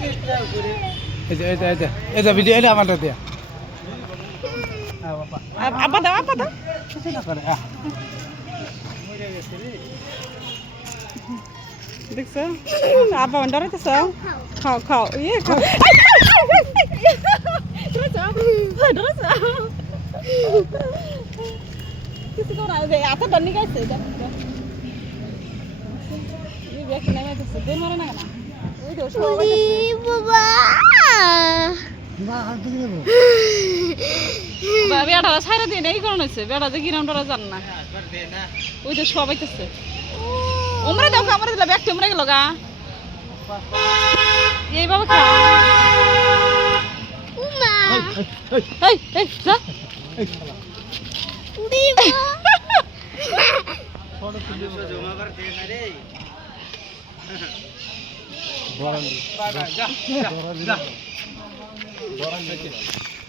এই যে ভিডিও এটা আমারটা দিয়া আপা দাও কিছু না করে দেখছো আপা ডরাইতেছ খাও খাও ইয়ে খাও ডরাইছ কিছু করা এত ডন্নি গাইছে ব্যাগটা নামাইতেছে দূর মারে না কেন ওই তো বেড়াটা ছাড়া দিয়ে এই কারণ হয়েছে বেড়া যে কিরম ডরা জান না ওই তো সবাইতেছে ওমরা দেখো আমরা দিলা ব্যাগটা উমরা গেল গা এইভাবে খা এই এই যা